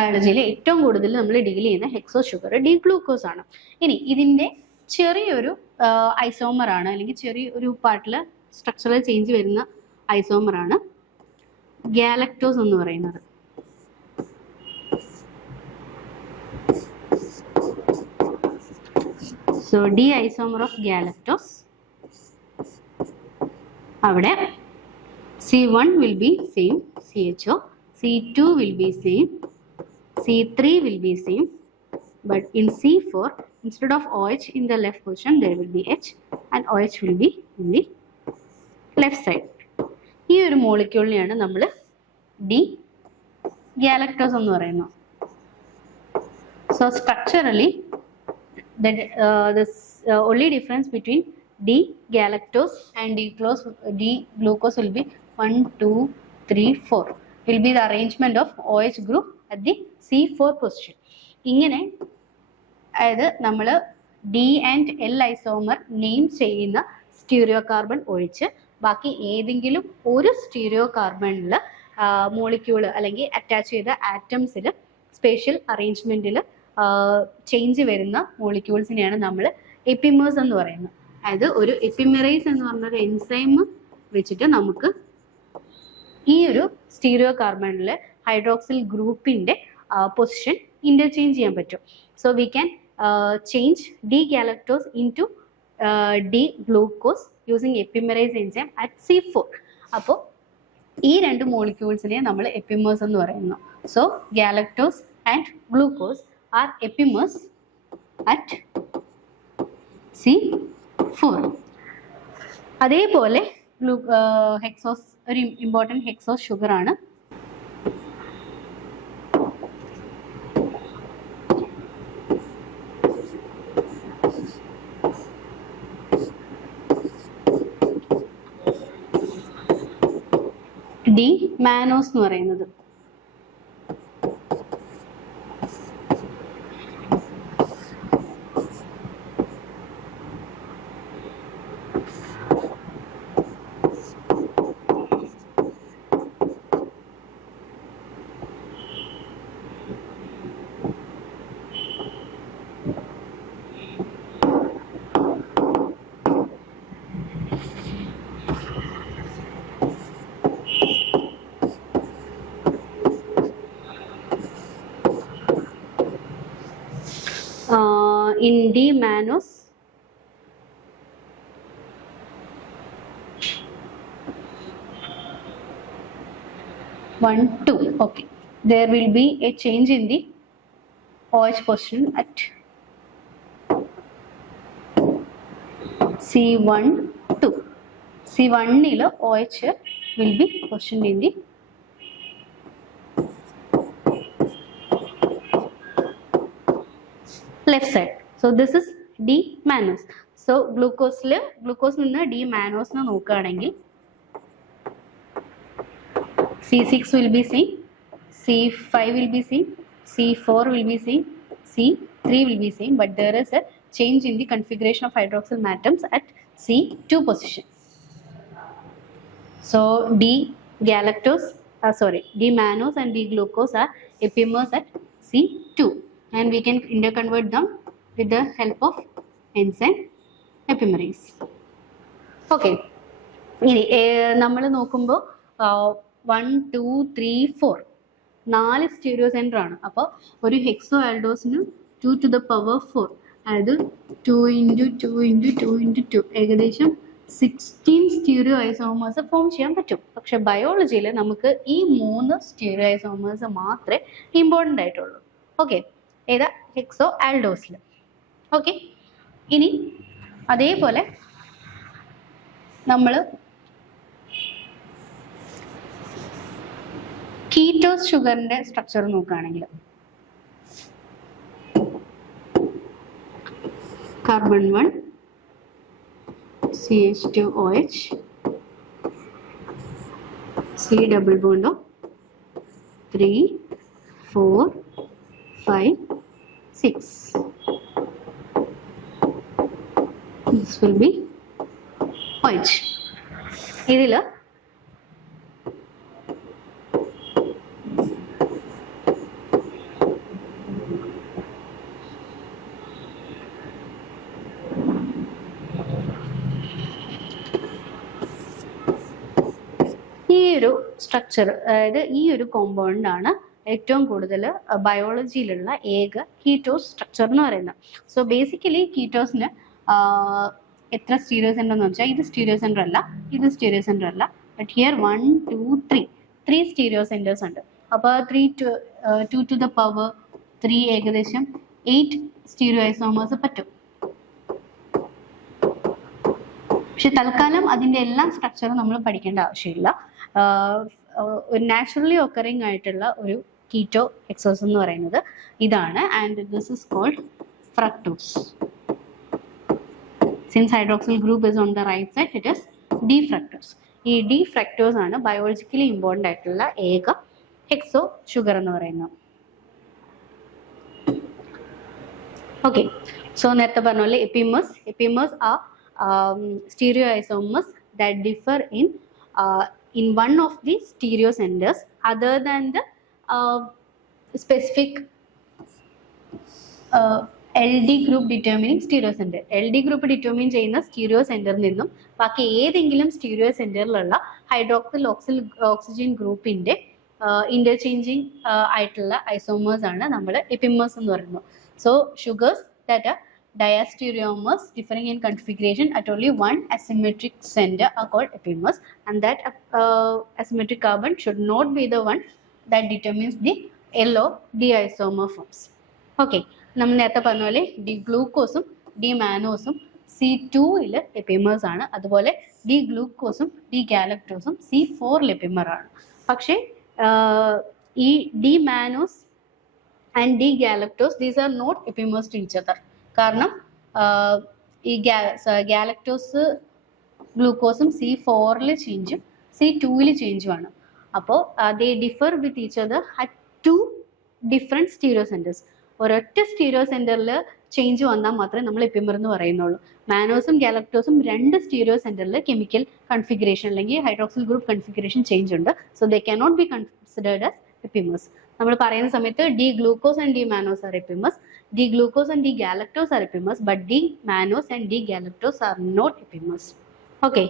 ബയോളജിയിൽ ഏറ്റവും കൂടുതൽ നമ്മൾ ഡീൽ ചെയ്യുന്ന ഹെക്സോ ഷുഗർ ഡി ഗ്ലൂക്കോസ് ആണ്. ഇനി ഇതിന്റെ ചെറിയൊരു ഐസോമർ ആണ്, അല്ലെങ്കിൽ ചെറിയൊരു പാർട്ടിൽ സ്ട്രക്ചറൽ ചേഞ്ച് വരുന്ന ഐസോമർ ആണ് ഗാലക്ടോസ് എന്ന് പറയുന്നത്. So D isomer of galactose, അവിടെ C1 will be same CHO, C2 will be same, C3 will be same, but in C4 instead of OH in the left position there will be H and OH will be in the left side. ഈ ഒരു മോളിക്യൂളിനെയാണ് നമ്മൾ D galactose എന്ന് പറയുന്നത്. So structurally the only difference between D galactose and D glucose will be 1, 2, 3, 4 will be the arrangement of OH group at the C4 position. ഇങ്ങനെ അതായത് നമ്മൾ D and L isomer name ചെയ്യുന്ന stereo carbon ഒഴിച്ച് ബാക്കി ഏതെങ്കിലും ഒരു stereo കാർബണിൽ molecule അല്ലെങ്കിൽ attach ചെയ്ത ആറ്റംസിൽ സ്പേഷ്യൽ അറേഞ്ച്മെന്റിൽ ചേഞ്ച് വരുന്ന മോളിക്യൂൾസിനെയാണ് നമ്മൾ എപ്പിമേഴ്സ് എന്ന് പറയുന്നത്. അതായത് ഒരു എപ്പിമെറൈസ് എന്ന് പറഞ്ഞൊരു എൻസൈം വെച്ചിട്ട് നമുക്ക് ഈ ഒരു സ്റ്റീരിയോ കാർബണിലെ ഹൈഡ്രോക്സിൽ ഗ്രൂപ്പിന്റെ പൊസിഷൻ ഇന്റർചേഞ്ച് ചെയ്യാൻ പറ്റും. So we can change D galactose into D glucose using epimerase enzyme at C4. അപ്പോൾ ഈ രണ്ട് മോളിക്യൂൾസിനെ നമ്മൾ എപ്പിമേഴ്സ് എന്ന് പറയുന്നു. So galactose and glucose are epimers at C4. അതേപോലെ ഹെക്സോസ് ഒരു ഇമ്പോർട്ടൻറ്റ് ഹെക്സോസ് ഷുഗർ ആണ്. ഡി മാനോസ് എന്ന് പറയുന്നത്. In D manose, one, two. Okay, there will be a change in the OH position at C1, 2. C1 il OH will be positioned in the left side. So this is D manose. So glucose നിന്ന് D manose നെ നോക്കുകയാണെങ്കിൽ C6 will be same, C5 will be same, C4 will be same, C3 will be same, but there is a change in the configuration of hydroxyl atoms at C2 position. So D manose and D glucose are epimers at C2. And we can interconvert them with the help of enzyme epimerase. Okay. ഇനി നമ്മൾ നോക്കുമ്പോൾ 1, 2, 3, 4 4 stereo centre ആണ്. അപ്പോൾ ഒരു hexo ആൽഡോസിന് 2 to the power 4, അതായത് 2 into 2 into 2 into 2 ഏകദേശം 16 stereo isomers form ചെയ്യാൻ പറ്റും. പക്ഷെ ബയോളജിയിൽ നമുക്ക് ഈ 3 സ്റ്റീരിയോ ഐസോമേഴ്സ് മാത്രമേ ഇമ്പോർട്ടൻ്റ് ആയിട്ടുള്ളൂ. ഓക്കെ, ഏതാ ഹെക്സോ ആൽഡോസിൽ. ഓക്കെ, ഇനി അതേപോലെ നമ്മൾ കീറ്റോസ് ഷുഗറിന്റെ സ്ട്രക്ചർ നോക്കുകയാണെങ്കിൽ carbon 1 CH2OH C double bond of 3, 4, 5, 6. This will be OH. ഇതിൽ ഒരു സ്ട്രക്ചർ, അതായത് ഈ ഒരു കോമ്പൗണ്ടാണ് ഏറ്റവും കൂടുതൽ ബയോളജിയിലുള്ള ഏക കീറ്റോസ് സ്ട്രക്ചർ എന്ന് പറയുന്നത്. സോ ബേസിക്കലി കീറ്റോസിന് എത്ര സ്റ്റീരിയോ സെന്റർ എന്ന് വെച്ചാൽ ഇത് സ്റ്റീരിയോ സെന്റർ അല്ല, ഇത് സ്റ്റീരിയോ സെന്റർ അല്ല, ബട്ട് ഹിയർ 1 2 3 സ്റ്റീരിയോ സെന്റേഴ്സ് ഉണ്ട്. അപ്പോൾ 2 to the power 3 ഏകദേശം 8 സ്റ്റീരിയോ ഐസോമേഴ്സ് പറ്റും. പക്ഷെ തൽക്കാലം അതിൻ്റെ എല്ലാ സ്ട്രക്ചറും നമ്മൾ പഠിക്കേണ്ട ആവശ്യമില്ല. ഒരു നാച്ചുറലി ഒക്കറിങ് ആയിട്ടുള്ള ഒരു കീറ്റോ ഹെക്സോസ് എന്ന് പറയുന്നത് ഇതാണ്. And this is called fructose. Since hydroxyl group is on the right side, it is D fructose. ഈ ഡി ഫ്രക്ടോസ് ആണ് ബയോളജിക്കലി ഇമ്പോർട്ടൻ്റ് ആയിട്ടുള്ള ഏക ഹെക്സോ ഷുഗർ എന്ന് പറയുന്നത്. ഓക്കെ, സോ നേരത്തെ പറഞ്ഞ പോലെ എപ്പിമേഴ്സ് ആ stereoisomers that differ in one of the stereo centers other than the specific LD group determining stereo center. LD group determine ചെയ്യുന്ന stereo center നിന്നും ബാക്കി ഏതെങ്കിലും stereo centerലുള്ള ഹൈഡ്രോക്സിൽ ഓക്സിജൻ ഗ്രൂപ്പിന്റെ ഇന്റർചേഞ്ചിങ് ആയിട്ടുള്ള ഐസോമേഴ്സ് ആണ് നമ്മൾ എപ്പിമേഴ്സ് എന്ന് പറയുന്നത്. So sugars that diastereomers differing in configuration at only one asymmetric center are called epimers, and that asymmetric carbon should not be the one that determines the yellow diisomer forms. Okay, നമ്മൾ നേരത്തെ പറഞ്ഞ പോലെ D ഗ്ലൂക്കോസും D മാനോസും C2 epimers ആണ്. അതുപോലെ D ഗ്ലൂക്കോസും D ഗാലക്ടോസും C4 എപ്പിമർ ആണ്. പക്ഷേ ഈ D mannose and D galactose these are not epimers to each other. കാരണം ഈ ഗാലക്ടോസ് ഗ്ലൂക്കോസും C4 ചേഞ്ചും C2 ചേഞ്ചുമാണ്. അപ്പോൾ they differ with each other at 2 different stereo centres. ഒരൊറ്റ സ്റ്റീരിയോ സെൻറ്ററിൽ ചേഞ്ച് വന്നാൽ മാത്രമേ നമ്മൾ എപ്പിമർ എന്ന് പറയുന്നുള്ളൂ. മാനോസും ഗാലക്ടോസും 2 സ്റ്റീരിയോ സെൻറ്ററിൽ കെമിക്കൽ കൺഫിഗറേഷൻ അല്ലെങ്കിൽ ഹൈഡ്രോക്സിൽ ഗ്രൂപ്പ് കൺഫിഗറേഷൻ ചേഞ്ച് ഉണ്ട്. So they cannot be considered as epimers. നമ്മൾ പറയുന്ന സമയത്ത് D glucose and D mannose are epimers, D glucose and D galactose are epimers, but D mannose and D galactose are not epimers. Okay,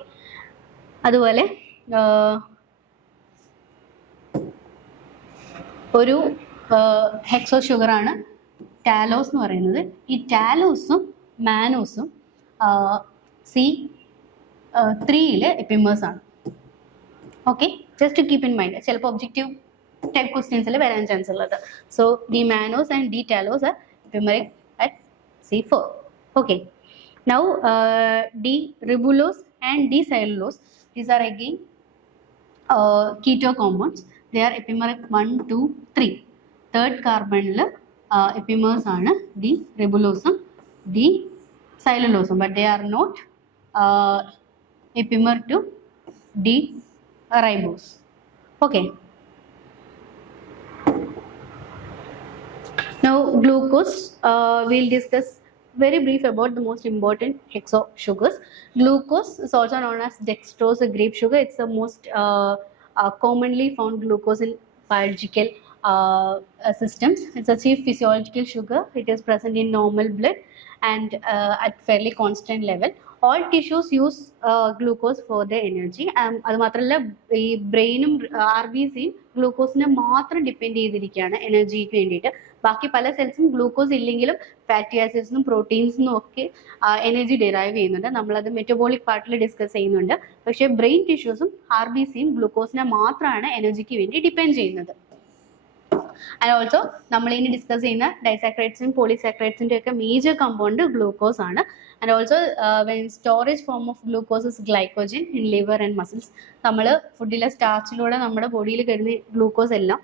അതുപോലെ ഒരു hexo sugar ആണ് talose എന്ന് പറയുന്നത്. ഈ ടാലോസും മാനോസും C3 എപ്പിമേഴ്സ് ആണ്. Okay, just keep in mind, ചിലപ്പോൾ ഒബ്ജക്റ്റീവ് type questions വരാൻ ചാൻസ് ഉള്ളത്. So D mannose and D ടാലോസ് R epimeric at C4. Okay, now D ribulose and D cellulose, these are again keto compounds. They are epimeric 1 2 3. Third carbon epimers ആണ് D ribulose D cellulose, but they are not epimer to D ribose. Okay, now glucose, we'll discuss very brief about the most important hexo sugars. Glucose is also known as dextrose grape sugar. It's the most commonly found glucose in biological systems. It's a chief physiological sugar. It is present in normal blood and at fairly constant level. All tissues use glucose for their energy. അത് മാത്രമല്ല ഈ ബ്രെയിനും RBCയും ഗ്ലൂക്കോസിനെ മാത്രം depend ചെയ്തിരിക്കുകയാണ് എനർജിക്ക് വേണ്ടിയിട്ട്. ബാക്കി പല സെൽസും glucose ഇല്ലെങ്കിലും fatty ആസിഡ്സിനും പ്രോട്ടീൻസിനും ഒക്കെ എനർജി ഡിറൈവ് ചെയ്യുന്നുണ്ട്. നമ്മളത് മെറ്റബോളിക് പാർട്ടിൽ ഡിസ്കസ് ചെയ്യുന്നുണ്ട്. പക്ഷേ ബ്രെയിൻ ടിഷ്യൂസും RBCയും ഗ്ലൂക്കോസിനെ മാത്രമാണ് എനർജിക്ക് വേണ്ടി ഡിപ്പെൻഡ് ചെയ്യുന്നത്. ആൻഡ് ഓൾസോ നമ്മൾ ഇനി ഡിസ്കസ് ചെയ്യുന്ന ഡൈസാക്രൈഡ്സിനും പോളിസാക്രൈഡ്സിൻ്റെ ഒക്കെ മേജർ കമ്പൗണ്ട് ഗ്ലൂക്കോസ് ആണ്. And also when storage form of glucose is glycogen in liver and muscles. നമ്മൾ ഫുഡിലെ സ്റ്റാർച്ചിലൂടെ നമ്മുടെ ബോഡിയിൽ കയറുന്ന ഗ്ലൂക്കോസ് എല്ലാം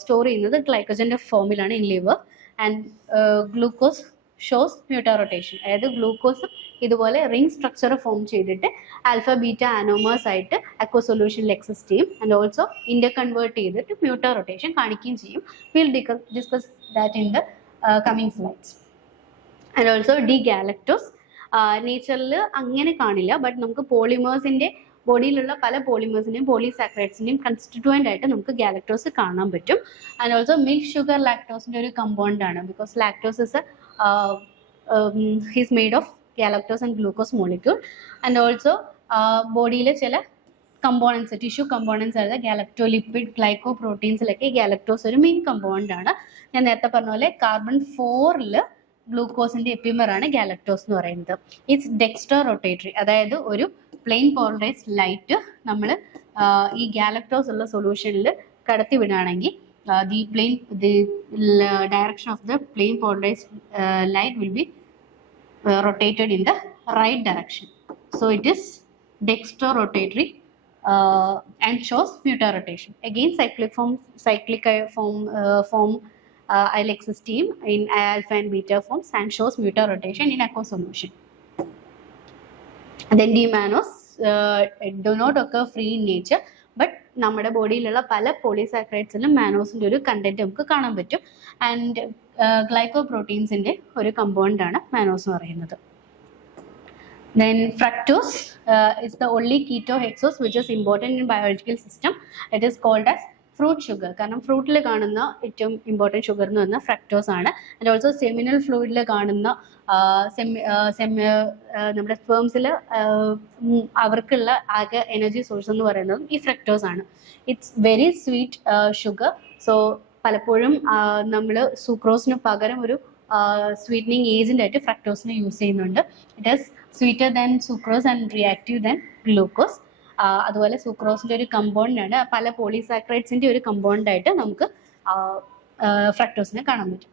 സ്റ്റോർ ചെയ്യുന്നത് ഗ്ലൈക്കോജൻ്റെ ഫോമിലാണ് in liver. And glucose shows mutarotation, അതായത് ഗ്ലൂക്കോസ് ഇതുപോലെ റിംഗ് സ്ട്രക്ചർ ഫോം ചെയ്തിട്ട് ആൽഫ ബീറ്റ ആനോമേഴ്സ് ആയിട്ട് അക്വ സൊല്യൂഷനിൽ എക്സിസ്റ്റ് ചെയ്യും. ആൻഡ് ഓൾസോ ഇന്റർ കൺവേർട്ട് ചെയ്തിട്ട് മ്യൂട്ടാ റൊട്ടേഷൻ കാണിക്കുകയും ചെയ്യും. Will discuss that in the coming slides. And also D galactose നേച്ചറിൽ അങ്ങനെ കാണില്ല, ബട്ട് നമുക്ക് പോളിമേഴ്സിൻ്റെ ബോഡിയിലുള്ള പല പോളിമേഴ്സിൻ്റെയും പോളിസാക്രൈഡ്സിൻ്റെയും കൺസ്റ്റിറ്റ്യൂവൻ്റ് ആയിട്ട് നമുക്ക് ഗാലക്ടോസ് കാണാൻ പറ്റും. ആൻഡ് ഓൾസോ മിൽക്ക് ഷുഗർ ലാക്ടോസിൻ്റെ ഒരു കമ്പൗണ്ട് ആണ്. Because lactose is is made of galactose and glucose molecule. And also ബോഡിയിലെ ചില കമ്പോണൻസ് ടിഷ്യൂ കമ്പോണൻസ് ആയത് ഗാലക്ടോലിപ്പിഡ് ഗ്ലൈക്കോപ്രോട്ടീൻസിലൊക്കെ ഗാലക്ടോസ് ഒരു മെയിൻ കമ്പോണൻ്റ് ആണ്. ഞാൻ നേരത്തെ പറഞ്ഞ പോലെ കാർബൺ 4ൽ ഗ്ലൂക്കോസിന്റെ എപ്പിമർ ആണ് ഗാലക്ടോസ് എന്ന് പറയുന്നത്. ഇറ്റ്സ് ഡെക്സ്റ്റർ റൊട്ടേറ്ററി, അതായത് ഒരു പ്ലെയിൻ പോളറൈസ്ഡ് ലൈറ്റ് നമ്മൾ ഈ ഗാലക്ടോസ് ഉള്ള സൊല്യൂഷനിൽ കടത്തി വിടുകയാണെങ്കിൽ the direction of the plane polarized light will be rotated in the right direction. So it is dextrorotatory and shows mutarotation. Again, cyclic form IL-6 in alpha and beta forms and shows mutarotation in aqueous solution. Then the mannose do not occur free in nature, but നമ്മുടെ ബോഡിയിലുള്ള പല പോളിസാക്കറൈഡ്സിലും മാനോസിൻ്റെ ഒരു content നമുക്ക് കാണാൻ പറ്റും. And ഗ്ലൈക്കോപ്രോട്ടീൻസിൻ്റെ ഒരു component ആണ് mannose എന്ന് പറയുന്നത്. Then fructose is the only ketohexose which is important in biological system. It is called as fruit sugar. കാരണം ഫ്രൂട്ടിൽ കാണുന്ന ഏറ്റവും ഇമ്പോർട്ടൻറ്റ് ഷുഗർ എന്ന് പറഞ്ഞാൽ ഫ്രക്ടോസ് ആണ്. ആൻഡ് ഓൾസോ സെമിനൽ ഫ്ലൂയിഡിൽ കാണുന്ന നമ്മുടെ സ്പേംസിൽ അവർക്കുള്ള ആകെ എനർജി സോഴ്സ് എന്ന് പറയുന്നത് ഈ ഫ്രക്ടോസ് ആണ്. It's very sweet sugar. So പലപ്പോഴും നമ്മൾ സൂക്രോസിന് പകരം ഒരു സ്വീറ്റനിങ് ഏജന്റ് ആയിട്ട് ഫ്രക്ടോസിനെ യൂസ് ചെയ്യുന്നുണ്ട്. It is sweeter than sucrose and reactive than glucose. അതുപോലെ സൂക്രോസിന്റെ ഒരു കമ്പൗണ്ട് ആണ്, പല പോളിസാക്രൈഡ്സിന്റെ ഒരു കമ്പൗണ്ട് ആയിട്ട് നമുക്ക് ഫ്രക്ടോസിനെ കാണാൻ പറ്റും.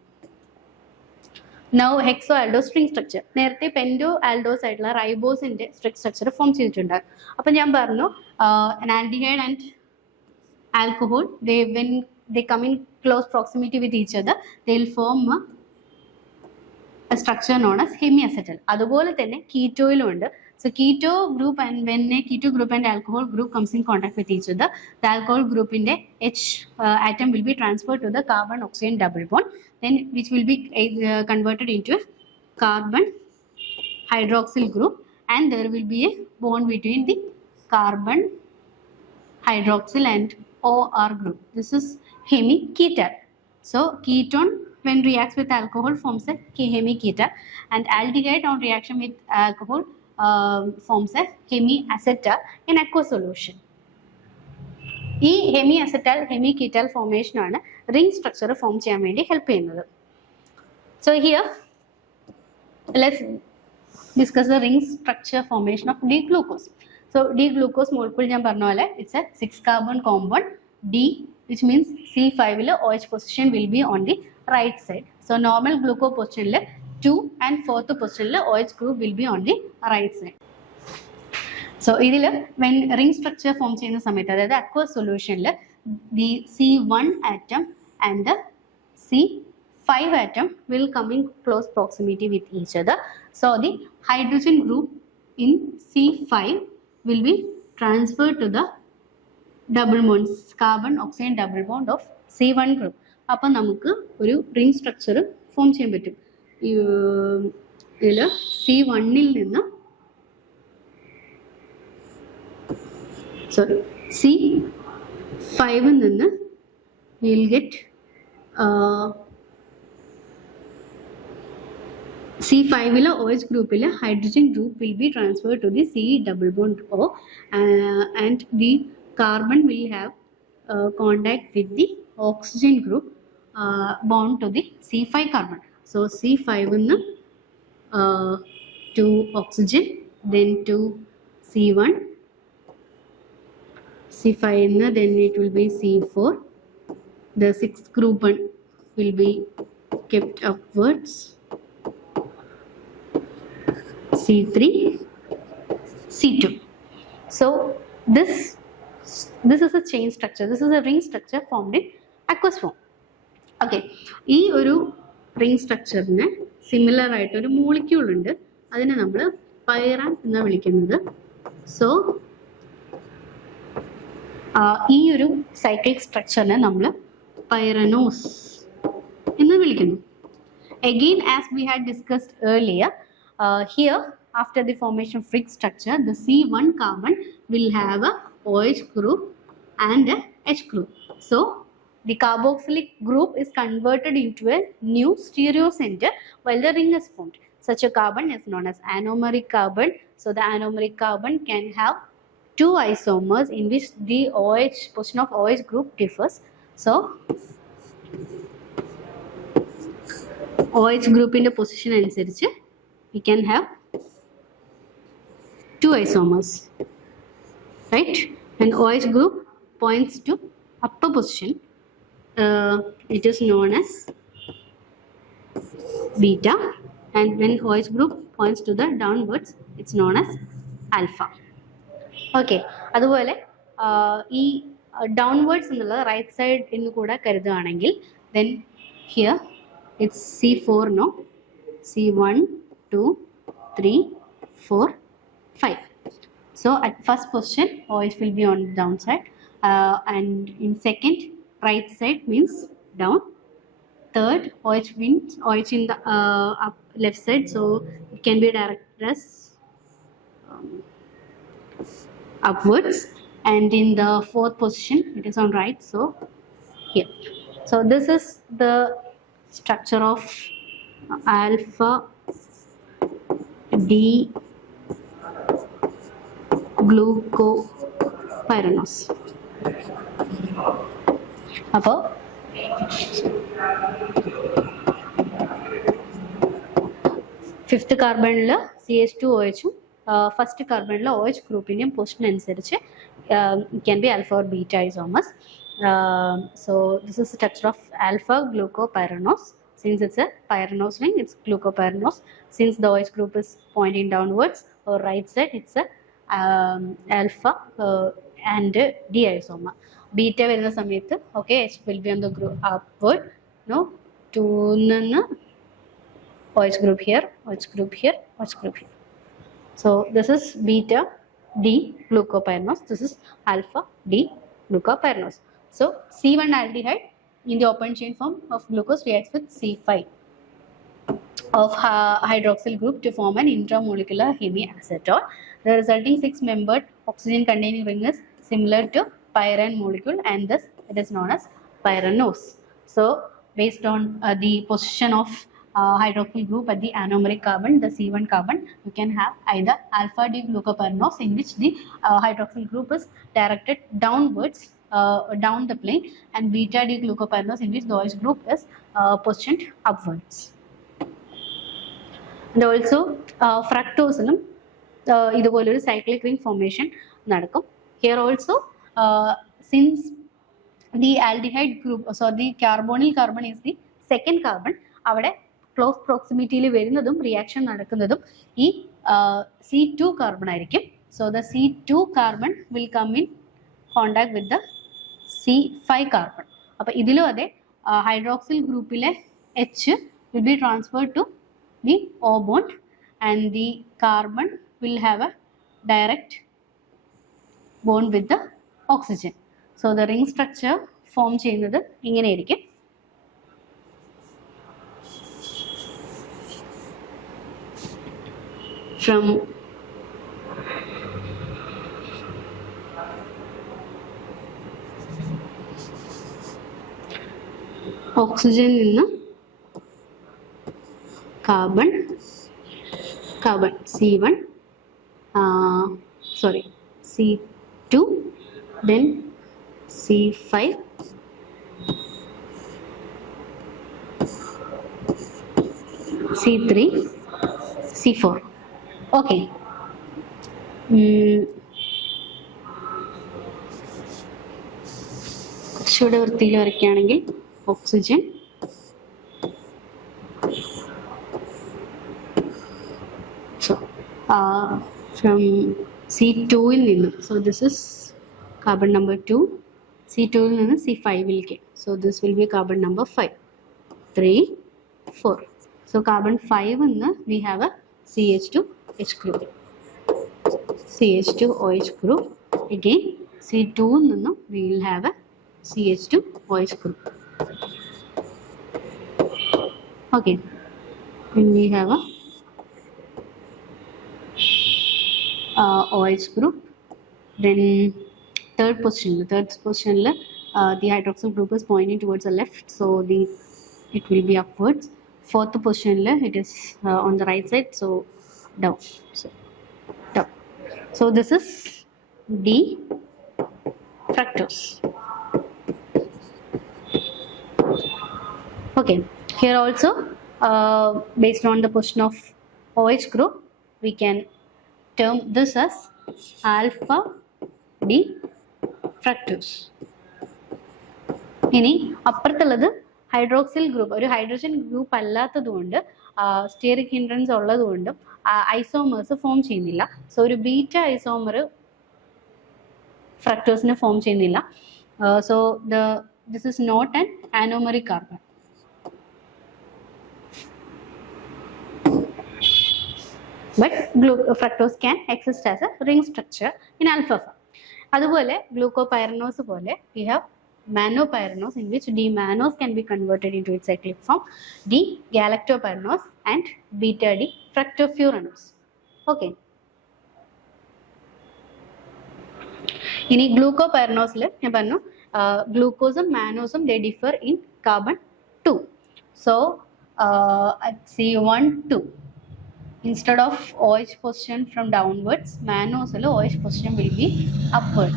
Now hexo aldose string structure. നേരത്തെ പെൻഡോ ആൽഡോസ് ആയിട്ടുള്ള റൈബോസിന്റെ സ്ട്രിംഗ് സ്ട്രക്ചർ ഫോം ചെയ്തിട്ടുണ്ട്. അപ്പൊ ഞാൻ പറഞ്ഞു aldehyde and alcohol when they come in close proximity with each other they will form a structure known as hemiacetal. അതുപോലെ തന്നെ കീറ്റോയിലും ഉണ്ട്. So keto group, and when a keto group and alcohol group comes in contact with each other, the alcohol group in the H atom will be transferred to the carbon oxygen double bond, then which will be converted into a carbon hydroxyl group, and there will be a bond between the carbon hydroxyl and OR group. This is hemiketal. So ketone when reacts with alcohol forms a hemiketal, and aldehyde on reaction with alcohol forms a hemiacetal in aqueous solution. ഈ ഹെമിഅസെറ്റൽ ഹെമികീറ്റൽ formation ആണ് ring structure form ചെയ്യാൻ വേണ്ടി help ചെയ്യുന്നത്. So here let's discuss the ring structure formation of D glucose. So D glucose molecule ഞാൻ പറഞ്ഞ പോലെ it's A 6 carbon compound D, which means C5 OH position will be on the right side. So normal glucose position 2 and 4th position OH group will be on the right side. So ഇതിൽ when ring structure form ചെയ്യുന്ന സമയത്ത്, അതായത് aqueous solutionൽ the C1 atom and the C5 atom will come in close proximity with each other. So the hydrogen group in C5 will be transferred to the double bonds, carbon oxygen double bond of C1 group. അപ്പം നമുക്ക് ഒരു ring structure form ചെയ്യാൻ പറ്റും. ഇതിൽ C1ൽ നിന്ന് C5 നിന്ന് we'll get C5 OH ഗ്രൂപ്പിൽ hydrogen group will be transferred to the C double bond O, and the carbon will have contact with the oxygen group bond to the C5 carbon. So C5 to oxygen, then to C1, C5 then it will be C4. The 6th group will be kept upwards, C3, C2. So this is a chain structure. This is a ring structure formed in aqueous form. Okay, ഈ ഒരു ring സ്ട്രക്ചറിന് similar ആയിട്ട് ഒരു molecule ഉണ്ട്. അതിനെ നമ്മൾ പൈറാൻ എന്ന് വിളിക്കുന്നത്. So ഈ ഒരു സൈക്ലിക് സ്ട്രക്ചറിനെ നമ്മൾ പൈറനോസ് എന്ന് വിളിക്കുന്നു. Again, as we had discussed earlier, here after the formation of ring structure, the C1 carbon will have a OH group and a H group. So the carboxylic group is converted into a new stereocenter while the ring is formed. Such a carbon is known as anomeric carbon. So the anomeric carbon can have two isomers in which the OH position of OH group differs. So OH group in the position അനുസരിച്ച് we can have two isomers, right? And OH group points to upper position, it is known as beta, and when OH group points to the downwards, it's known as alpha. Okay, അതുപോലെ ഈ downwards എന്നുള്ള right side എന്ന് കൂടെ കരുതുകയാണെങ്കിൽ then here it's C4, no? C1, 2, 3, 4, 5. So at first position OH will be on the downside, and in second right side means down, third OH means OH in the up left side, so it can be directed as upwards, and in the fourth position it is on right, so here. So this is the structure of alpha D glucopyranose. അപ്പോൾ fifth കാർബണിൽ CH2OH ഉം first കാർബണിൽ OH ഗ്രൂപ്പിൻ്റെയും position അനുസരിച്ച് can be alpha or beta isomers. So this is the structure of alpha glucopyranose. Since it's a pyranose ring, it's glucopyranose. Since the OH group is pointing downwards or right side, it's a alpha and D isomer. Beta വരുന്ന സമയത്ത് okay, H will be on the group upward, no, to OH group here, OH group here, OH group here. So this is beta D glucopyranose, this is alpha D glucopyranose. So C1 aldehyde in the open chain form of glucose reacts with C5 of hydroxyl group to form an intramolecular hemiacetone. The resulting six-membered oxygen-containing ring is similar to pyrene molecule, and thus it is known as pyranose. So based on the position of hydroxyl group at the anomeric carbon, the C1 carbon, you can have either alpha D glucopyranose in which the hydroxyl group is directed downwards, down the plane, and beta D glucopyranose in which the OH group is positioned upwards. And also fructose-ലും ഇതുപോലൊരു cyclic ring formation നടക്കും. Here also since the aldehyde group, so the carbonyl carbon is the second carbon, അവിടെ close പ്രോക്സിമിറ്റിയിൽ വരുന്നതും reaction നടക്കുന്നതും ഈ C2 carbon ആയിരിക്കും. So the C2 carbon will come in contact with the C5 carbon. അപ്പോൾ ഇതിലും അതെ, ഹൈഡ്രോക്സിൽ ഗ്രൂപ്പിലെ H will be transferred to the O bond and the carbon will have a direct bond with the oxygen. So the ring structure form ചെയ്യുന്നത് ഇങ്ങനെയായിരിക്കും. From oxygen നിന്ന് carbon C1, C2, then C5, C3, C4. Okay. കുറച്ചുകൂടെ വൃത്തിയിൽ വരയ്ക്കുകയാണെങ്കിൽ oxygen, from C2 ൽ നിന്ന്, so this is carbon number 2, C2 ൽ നിന്ന് C5 lake, so this will be carbon number 5, 3, 4. So carbon 5 നിന്ന് we have a CH2H group, CH2OH group. Again C2 നിന്ന് we will have a CH2OH group. Okay, when we have a OH group, then third position the hydroxyl group is pointing towards the left, so it will be upwards. Fourth position it is on the right side, so down. So this is D fructose. Okay, here also based on the position of OH group, we can term this as alpha D fructose. In upper hydroxyl group or hydrogen group steric hindrance isomers form cheyunnilla. So oru beta isomer fructose ne form cheyunnilla. So this is not an anomeric carbon. But fructose can exist as a ring structure in alpha form. അതുപോലെ glucopyranose പോലെ we have mannopyranose in which D-mannose can be converted into its cyclic form, D-galactopyranose and beta-D fructofuranose. Okay. ഇനി glucopyranose ഞാൻ പറഞ്ഞു glucose mannose they differ in carbon 2. So at C1 2 instead of OH position from downwards, mannose OH position will be upward.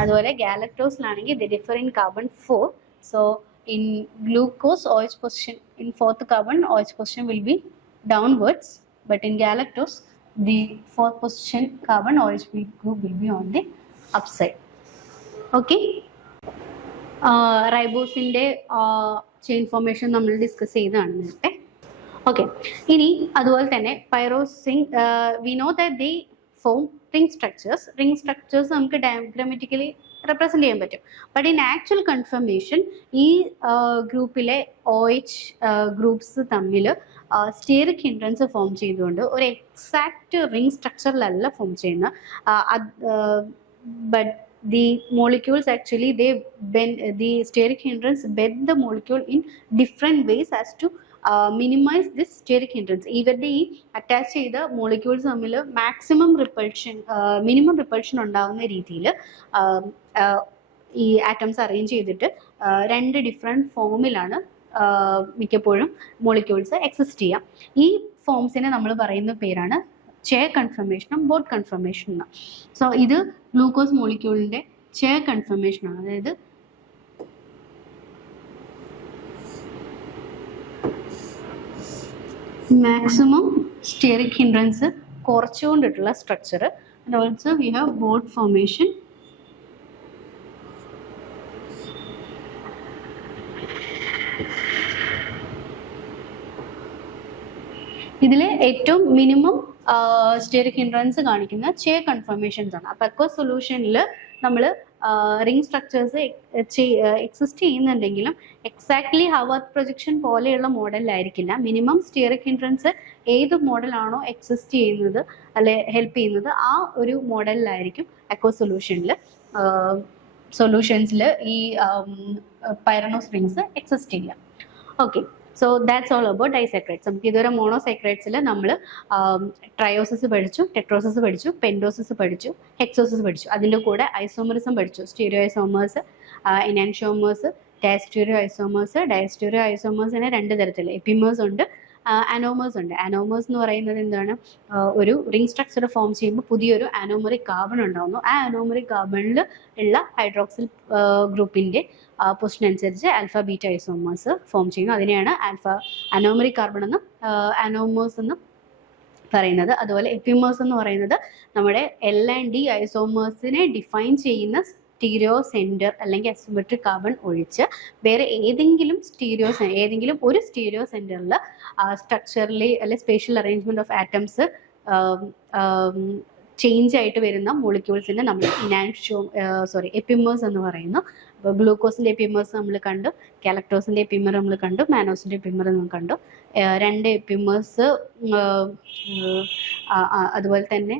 അതുപോലെ galactose they differ in carbon 4. So in glucose OH position in fourth carbon OH position will be downwards, but in galactose the fourth position carbon OH group will be on the upside. Okay. Ribosine chain formation നമ്മൾ discuss ചെയ്തതാണ് നേരത്തെ. Okay. ഇനി അതുപോലെ തന്നെ പൈറോസിൻ we know that they form ring structures. Ring structures നമുക്ക് diagrammatically represent ചെയ്യാൻ പറ്റും. But in actual conformation ഈ ഗ്രൂപ്പിലെ OH ഗ്രൂപ്പ്സ് തമ്മിൽ steric hindrance ഫോം ചെയ്തുകൊണ്ട് ഒരു എക്സാക്റ്റ് റിംഗ് സ്ട്രക്ചറിലല്ല ഫോം ചെയ്യുന്ന but the molecules actually they bend the steric hindrance bend the molecule in different ways as to minimize this steric hindrance. ഇവരുടെ ഈ attach ചെയ്ത molecules തമ്മിൽ maximum repulsion minimum repulsion ഉണ്ടാകുന്ന രീതിയിൽ ഈ ആറ്റംസ് അറേഞ്ച് ചെയ്തിട്ട് രണ്ട് ഡിഫറെൻറ്റ് ഫോമിലാണ് മിക്കപ്പോഴും മോളിക്യൂൾസ് എക്സിസ്റ്റ് ചെയ്യാം. ഈ ഫോംസിനെ നമ്മൾ പറയുന്ന പേരാണ് ചെയർ കൺഫർമേഷനും ബോട്ട് കൺഫർമേഷനും. സോ ഇത് ഗ്ലൂക്കോസ് മോളിക്യൂളിൻ്റെ ചെയർ കൺഫർമേഷനാണ്. അതായത് maximum steric hindrance കുറച്ചുകൊണ്ടിട്ടുള്ള structure. and also we have boat formation. ഇതിലെ ഏറ്റവും മിനിമം സ്റ്റെറിക് ഹിൻഡ്രൻസ് കാണിക്കുന്ന ചെയർ കൺഫർമേഷൻസ് ആണ്. അപ്പോൾ അക്വസ് സൊല്യൂഷനിൽ നമ്മൾ റിംഗ് സ്ട്രക്ചേഴ്സ് എക്സിസ്റ്റ് ചെയ്യുന്നുണ്ടെങ്കിലും എക്സാക്ട്ലി ഹവാർഡ് പ്രൊജക്ഷൻ പോലെയുള്ള മോഡലിലായിരിക്കില്ല. മിനിമം സ്റ്റെറിക് ഹിൻഡ്രൻസ് ഏത് മോഡലാണോ എക്സിസ്റ്റ് ചെയ്യുന്നത് അല്ലെ ഹെൽപ്പ് ചെയ്യുന്നത് ആ ഒരു മോഡലിലായിരിക്കും അക്വസ് സൊല്യൂഷൻസിൽ ഈ പൈറനോസ് റിംഗ്സ് എക്സിസ്റ്റ് ചെയ്യുക. Okay, so that's all about disaccharides. നമുക്ക് ഇതുവരെ മോണോസാക്രൈഡ്സിൽ നമ്മൾ ട്രയോസിസ് പഠിച്ചു, ടെട്രോസിസ് പഠിച്ചു, പെൻഡോസിസ് പഠിച്ചു, ഹെക്സോസിസ് പഠിച്ചു. അതിൻ്റെ കൂടെ ഐസോമറിസം പഠിച്ചു. Stereoisomers, enantiomers, diastereoisomers. Diastereo ഐസോമേഴ്സിന് രണ്ട് തരത്തിൽ എപ്പിമേഴ്സ് ഉണ്ട്, അനോമേഴ്സ് ഉണ്ട്. അനോമേഴ്സ് എന്ന് പറയുന്നത് എന്താണ്? ഒരു റിംഗ് സ്ട്രക്ചർ ഫോം ചെയ്യുമ്പോൾ പുതിയൊരു അനോമറിക് കാർബൺ ഉണ്ടാകുന്നു. ആ അനോമറിക് കാർബണിൽ ഉള്ള ഹൈഡ്രോക്സിൽ ഗ്രൂപ്പിൻ്റെ പൊസിഷൻ അനുസരിച്ച് ആൽഫ ബീറ്റ ഐസോമേഴ്സ് ഫോം ചെയ്യുന്നു. അതിനെയാണ് അനോമറിക് കാർബൺ എന്നും അനോമേഴ്സ് എന്നും പറയുന്നത്. അതുപോലെ എപ്പിമേഴ്സ് എന്ന് പറയുന്നത് നമ്മുടെ എൽ ആൻഡ് ഡി ഐസോമേഴ്സിനെ ഡിഫൈൻ ചെയ്യുന്ന സ്റ്റീരിയോ സെൻറ്റർ അല്ലെങ്കിൽ അസിമെട്രിക് കാർബൺ ഒഴിച്ച് വേറെ ഏതെങ്കിലും ഒരു സ്റ്റീരിയോ സെൻറ്ററിൽ സ്ട്രക്ചറലി അല്ലെങ്കിൽ spatial arrangement of atoms change ആയിട്ട് വരുന്ന മോളിക്യൂൾസിനെ നമ്മൾ എപ്പിമേഴ്സ് എന്ന് പറയുന്നു. അപ്പോൾ ഗ്ലൂക്കോസിൻ്റെ എപ്പിമേഴ്സ് നമ്മൾ കണ്ടു, ഗാലക്ടോസിൻ്റെ എപ്പിമർ നമ്മൾ കണ്ടു, മാനോസിൻ്റെ എപ്പിമർ നമ്മൾ കണ്ടു. രണ്ട് എപ്പിമേഴ്സ് അതുപോലെ തന്നെ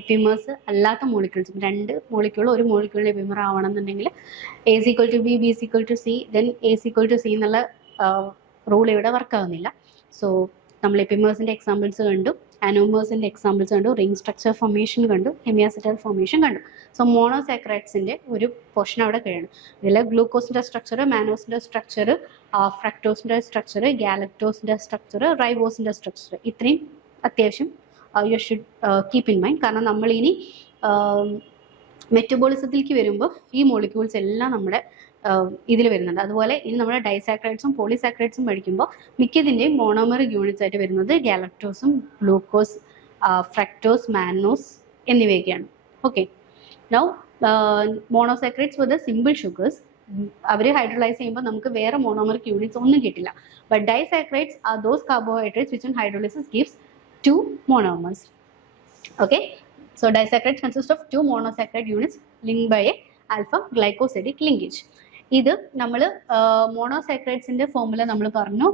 എപ്പിമേഴ്സ് അല്ലാത്ത മോളിക്യൂൾസ്, രണ്ട് മോളിക്യൂൾ ഒരു മോളിക്യൂളിൻ്റെ epimer ആവണമെന്നുണ്ടെങ്കിൽ A=B, B=C, then A=C എന്നുള്ള റൂൾ ഇവിടെ വർക്കാവുന്നില്ല. സോ നമ്മൾ എപ്പിമേഴ്സിൻ്റെ എക്സാമ്പിൾസ് കണ്ടു, അനോമേഴ്സിൻ്റെ എക്സാമ്പിൾസ് കണ്ടു, റിംഗ് സ്ട്രക്ചർ ഫോർമേഷൻ കണ്ടു, ഹെമിയാസെറ്റൽ ഫോർമേഷൻ കണ്ടു. സോ മോണോസാക്രൈഡ്സിൻ്റെ ഒരു പോർഷൻ അവിടെ കഴിയണം. ഇതിൽ ഗ്ലൂക്കോസിൻ്റെ സ്ട്രക്ചർ, മാനോസിൻ്റെ സ്ട്രക്ചർ, ഫ്രക്ടോസിൻ്റെ സ്ട്രക്ചർ, ഗാലക്ടോസിൻ്റെ സ്ട്രക്ചർ, റൈബോസിൻ്റെ സ്ട്രക്ചർ, ഇത്രയും അത്യാവശ്യം you should keep in mind. കാരണം നമ്മളിനി മെറ്റബോളിസത്തിലേക്ക് വരുമ്പോൾ ഈ മോളിക്യൂൾസ് എല്ലാം നമ്മുടെ ഇതിൽ വരുന്നുണ്ട്. അതുപോലെ ഇനി നമ്മുടെ ഡൈസാക്രൈഡ്സും പോളിസാക്രൈഡ്സും പഠിക്കുമ്പോൾ മിക്കതിൻ്റെയും മോണോമറിക് യൂണിറ്റ്സ് ആയിട്ട് വരുന്നത് ഗാലക്ടോസും ഗ്ലൂക്കോസ്, ഫ്രക്ടോസ്, മാനോസ് എന്നിവയൊക്കെയാണ്. Okay, now monosaccharides with simple sugars അവർ ഹൈഡ്രോളൈസ് ചെയ്യുമ്പോൾ നമുക്ക് വേറെ മോണോമറിക് യൂണിറ്റ്സ് ഒന്നും കിട്ടില്ല. But disaccharides are those carbohydrates which in hydrolysis gives 2 monomers. Okay, so disaccharides consist of 2 monosaccharide units linked by a alpha glycosidic linkage. ഇത് നമ്മൾ മോണോസാക്രൈഡ്സിന്റെ formula നമ്മൾ പറഞ്ഞു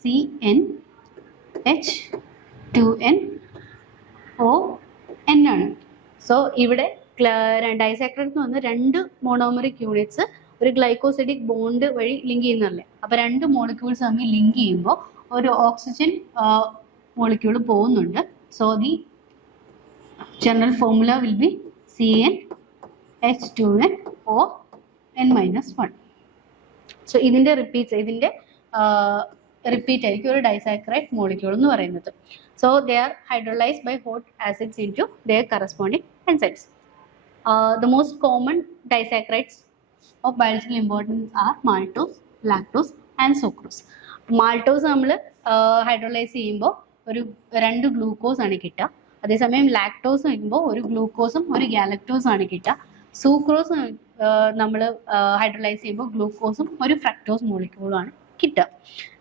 CnH2nOn ആണ്. സോ ഇവിടെ ഡൈസാക്രൈഡ് എന്ന് പറഞ്ഞാൽ 2 മോണോമറിക് യൂണിറ്റ്സ് ഒരു ഗ്ലൈക്കോസിഡിക് ബോണ്ട് വഴി ലിങ്ക് ചെയ്യുന്നതല്ലേ. അപ്പോൾ 2 മോളിക്യൂൾസ് തമ്മിൽ ലിങ്ക് ചെയ്യുമ്പോൾ ഒരു ഓക്സിജൻ മോളിക്യൂൾ പോകുന്നുണ്ട്. So the general formula will be CnH2nOn-1. So ഇതിന്റെ റിപ്പീറ്റ് ആയിരിക്കും ഒരു ഡൈസാക്രൈഡ് മോളിക്യൂൾ എന്ന് പറയുന്നത്. So they are hydrolysed by hot acids into their corresponding enzymes. The most common disaccharides of biological importance are maltose, lactose and sucrose. Maltose നമ്മൾ hydrolyse ചെയ്യുമ്പോൾ ഒരു 2 glucose ആണ് കിട്ടുക. അതേസമയം ലാക്ടോസ് വരുമ്പോൾ ഒരു ഗ്ലൂക്കോസും ഒരു ഗാലക്ടോസും ആണ് കിട്ടുക. സൂക്രോസ് നമ്മൾ ഹൈഡ്രോളൈസ് ചെയ്യുമ്പോൾ ഗ്ലൂക്കോസും ഒരു ഫ്രക്ടോസ് മോളിക്യൂളും ആണ് കിട്ടുക.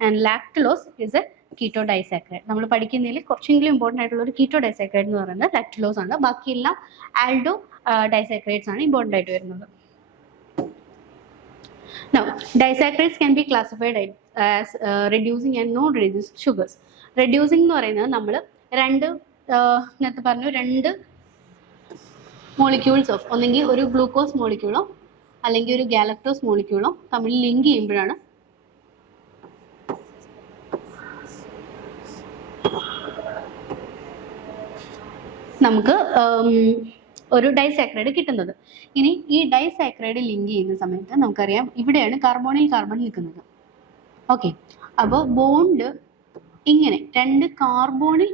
And lactulose is a keto disaccharide. നമ്മൾ പഠിക്കുന്നതിൽ കുറച്ചെങ്കിലും ഇമ്പോർട്ടൻ്റ് ആയിട്ടുള്ള ഒരു കീറ്റോ ഡൈസാക്രൈഡ് എന്ന് പറയുന്നത് ലാക്ടലോസ് ആണ്. ബാക്കിയെല്ലാം ആൽഡോ ഡൈസാക്രൈഡ്സ് ആണ് ഇമ്പോർട്ടൻ്റ് ആയിട്ട് വരുന്നത്. Now, disaccharides can be classified as reducing and non-reducing sugars. Reducing എന്ന് പറയുന്നത് നമ്മൾ നേരത്തെ പറഞ്ഞു 2 മോളിക്യൂൾസ് ഓഫ് ഒന്നെങ്കിൽ ഒരു ഗ്ലൂക്കോസ് മോളിക്യൂളോ അല്ലെങ്കിൽ ഒരു ഗാലക്ടോസ് മോളിക്യൂളോ തമ്മിൽ ലിങ്ക് ചെയ്യുമ്പോഴാണ് നമുക്ക് ഒരു ഡൈസാക്രൈഡ് കിട്ടുന്നത്. ഇനി ഈ ഡൈസാക്രൈഡ് ലിങ്ക് ചെയ്യുന്ന സമയത്ത് നമുക്കറിയാം ഇവിടെയാണ് കാർബോണിൽ കാർബൺ നിൽക്കുന്നത്. ഓക്കെ, അപ്പോൾ ബോണ്ട് ഇങ്ങനെ 2 കാർബോണിൽ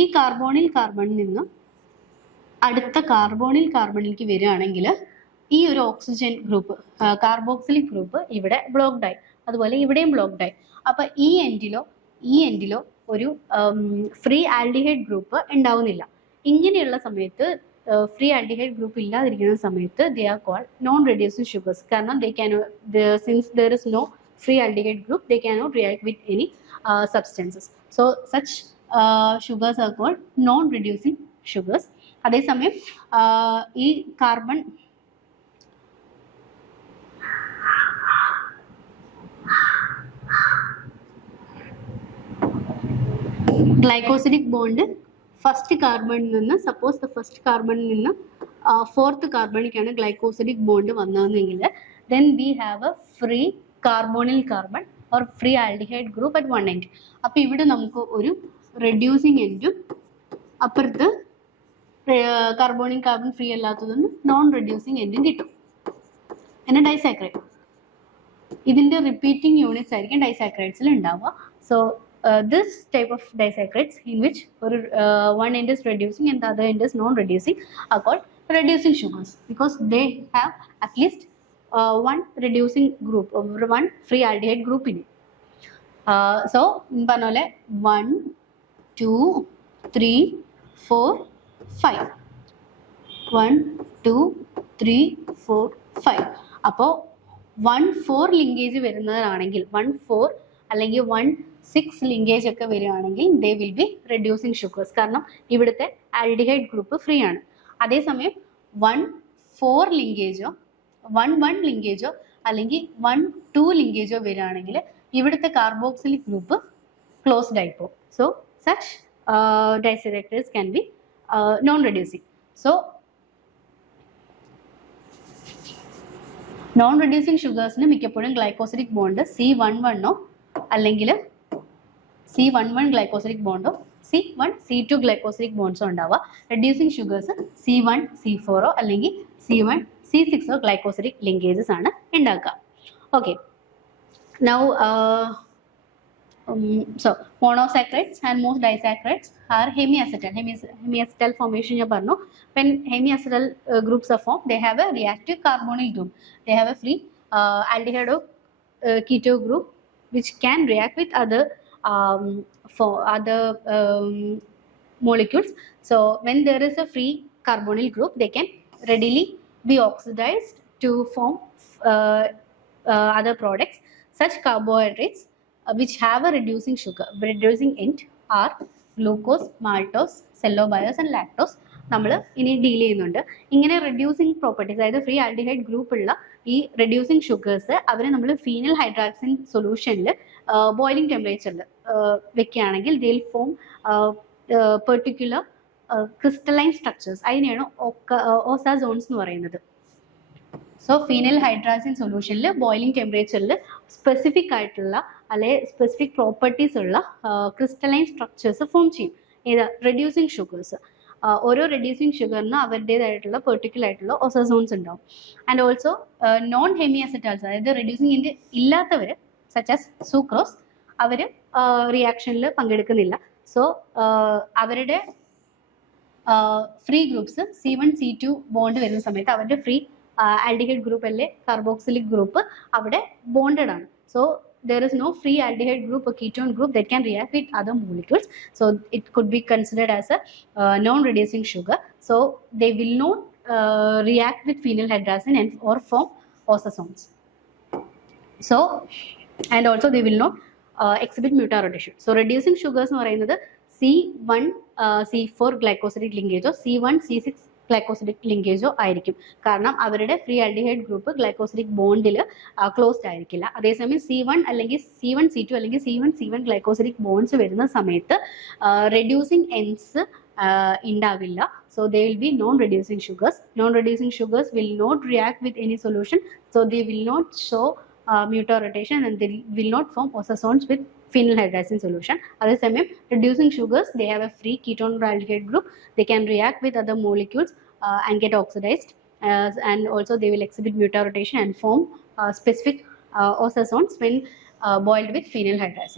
ഈ കാർബോണിൽ കാർബണിൽ നിന്നും അടുത്ത കാർബോണിൽ കാർബണിലേക്ക് വരികയാണെങ്കിൽ ഈ ഒരു ഓക്സിജൻ ഗ്രൂപ്പ് കാർബോക്സിലിക് ഗ്രൂപ്പ് ഇവിടെ ബ്ലോക്ക്ഡ് ആയി, അതുപോലെ ഇവിടെയും ബ്ലോക്ക്ഡ് ആയി. അപ്പോൾ ഈ എൻഡിലോ ഒരു ഫ്രീ ആൽഡിഹൈഡ് ഗ്രൂപ്പ് ഉണ്ടാവുന്നില്ല. ഇങ്ങനെയുള്ള സമയത്ത് ഫ്രീ ആൽഡിഹൈഡ് ഗ്രൂപ്പ് ഇല്ലാതിരിക്കുന്ന സമയത്ത് they are called non reducing sugars. കാരണം since there is no free aldehyde group, they cannot react with any substances. So such sugars are called non-reducing sugars. അതേസമയം ഈ carbon glycosidic bond first കാർബണിൽ നിന്ന് suppose first കാർബണിൽ നിന്ന് 4th കാർബണിലേക്കാണ് glycosidic bond വന്നതെങ്കിൽ then we have a free carbonyl carbon or free aldehyde group at 1 end. അപ്പോൾ ഇവിടെ നമുക്ക് ഒരു റെഡ്യൂസിങ് എൻഡും അപ്പുറത്ത് കാർബോണിൽ കാർബൺ ഫ്രീ അല്ലാത്തതുകൊണ്ട് നോൺ റെഡ്യൂസിങ് എൻഡും കിട്ടും. പിന്നെ ഡൈസാക്രൈഡ് ഇതിൻ്റെ റിപ്പീറ്റിംഗ് യൂണിറ്റ്സ് ആയിരിക്കും ഡൈസാക്രൈഡ്സിൽ ഉണ്ടാവുക. So this type of disaccharides in which one end is reducing and the other end is non-reducing are called reducing sugars because they have at least one reducing group or one free aldehyde group in it. So panole 1 2 3 4 5 1 2 3 4 5 അപ്പോൾ 1-4 linkage വരുന്നതാണെങ്കിൽ 1-4 അല്ലെങ്കിൽ 1-6 linkage ഒക്കെ വരികയാണെങ്കിൽ ദേ will B reducing sugars. കാരണം ഇവിടുത്തെ aldehyde group free ആണ്. അതേസമയം 1-4 ലിങ്കേജോ 1-1 ലിങ്കേജോ അല്ലെങ്കിൽ 1-2 ലിങ്കേജോ വരികയാണെങ്കിൽ ഇവിടുത്തെ കാർബോക്സിലിക് ഗ്രൂപ്പ് ക്ലോസ്ഡ് ആയി പോകും. So such disaccharides can be non reducing. So non reducing ഷുഗേഴ്സിന് മിക്കപ്പോഴും ഗ്ലൈക്കോസിഡിക് ബോണ്ട് C11 അല്ലെങ്കിൽ C11 glycosidic ബോണ്ടോ C1 C2 glycosidic ബോണ്ട്സോ ഉണ്ടാവുക. റെഡ്യൂസിങ് ഷുഗേഴ്സ് C1 C4 അല്ലെങ്കിൽ C1 C6 ഗ്ലൈക്കോസിഡിക് ലിങ്കേജസ് ആണ് ഉണ്ടാക്കുക. Okay, now So monosaccharides and most disaccharides are hemiacetal. Hemiacetal formation ഞാൻ പറഞ്ഞു. When hemiacetal groups are formed, they have a reactive carbonyl group. They have a free aldehyde keto group which can react with other molecules. So when there is a free carbonyl group, they can readily be oxidized to form other products. Such carbohydrates which have a reducing end are glucose, maltose, cellobiose and lactose. നമ്മൾ ഇനി deal ചെയ്യുന്നുണ്ട്. ഇങ്ങനെ reducing properties, അതായത് free aldehyde group ഉള്ള ഈ reducing sugars അവരെ നമ്മൾ fennel ഹൈഡ്രാക്സിൻ സൊല്യൂഷനിൽ ബോയിലിംഗ് ടെമ്പറേച്ചറിൽ വെക്കുകയാണെങ്കിൽ ദിൽ ഫോം പെർട്ടിക്കുലർ ക്രിസ്റ്റലൈൻ സ്ട്രക്ചേഴ്സ്. അതിനെയാണ് ഓസാസോൺസ് എന്ന് പറയുന്നത്. സോ ഫീനൽ ഹൈഡ്രാസിൻ സൊല്യൂഷനിൽ ബോയിലിംഗ് ടെമ്പറേച്ചറിൽ സ്പെസിഫിക് ആയിട്ടുള്ള അല്ലെങ്കിൽ സ്പെസിഫിക് പ്രോപ്പർട്ടീസ് ഉള്ള ക്രിസ്റ്റലൈൻ സ്ട്രക്ചേഴ്സ് ഫോം ചെയ്യും. ഏത് റെഡ്യൂസിങ് ഷുഗേഴ്സ്. ഓരോ റെഡ്യൂസിങ് ഷുഗറിന് അവരുടേതായിട്ടുള്ള പെർട്ടിക്കുലർ ആയിട്ടുള്ള ഓസസോൺസ് ഉണ്ടാവും. ആൻഡ് ഓൾസോ നോൺ ഹെമിയാസെറ്റാൾസ്, അതായത് റെഡ്യൂസിങ് ഇൻഡ് ഇല്ലാത്തവർ സച്ച് ആസ് സൂക്രോസ്, അവർ റിയാക്ഷനിൽ പങ്കെടുക്കുന്നില്ല. സോ അവരുടെ free groups C1 C2 bond വരുന്ന സമയത്ത് അവരുടെ ഫ്രീ ആൽഡിഹൈഡ് ഗ്രൂപ്പ് അല്ലെ കാർബോക്സിലിക് ഗ്രൂപ്പ് അവിടെ ബോണ്ടഡ് ആണ്. So there is no free aldehyde group or ketone group that can react with other molecules. So it could be considered as a non-reducing sugar. So they will not react with phenyl hydrazine and or form osazones. So and also they will not exhibit mutation. So reducing sugars എന്ന് പറയുന്നത് C1 C4 glycosidic linkage C1 C6 glycosidic ലിങ്കേജോ ആയിരിക്കും. കാരണം അവരുടെ free aldehyde group glycosidic ബോണ്ടിൽ closed ആയിരിക്കില്ല. അതേസമയം C1 അല്ലെങ്കിൽ C1 C2 അല്ലെങ്കിൽ C1 C1 ഗ്ലൈക്കോസിഡിക് ബോണ്ട്സ് വരുന്ന സമയത്ത് റെഡ്യൂസിങ് എൻഡ്സ് ഉണ്ടാവില്ല. So they will be non reducing sugars. Non reducing sugars will not react with any solution. So they will not show mutar rotation and they will not form osazones with phenyl hydrazine solution. അതേസമയം reducing sugars, they have a free ketone or aldehyde group. They can react with other molecules and get oxidized, and also they will exhibit mutar rotation and form specific osazones when boiled with phenyl hydrazine.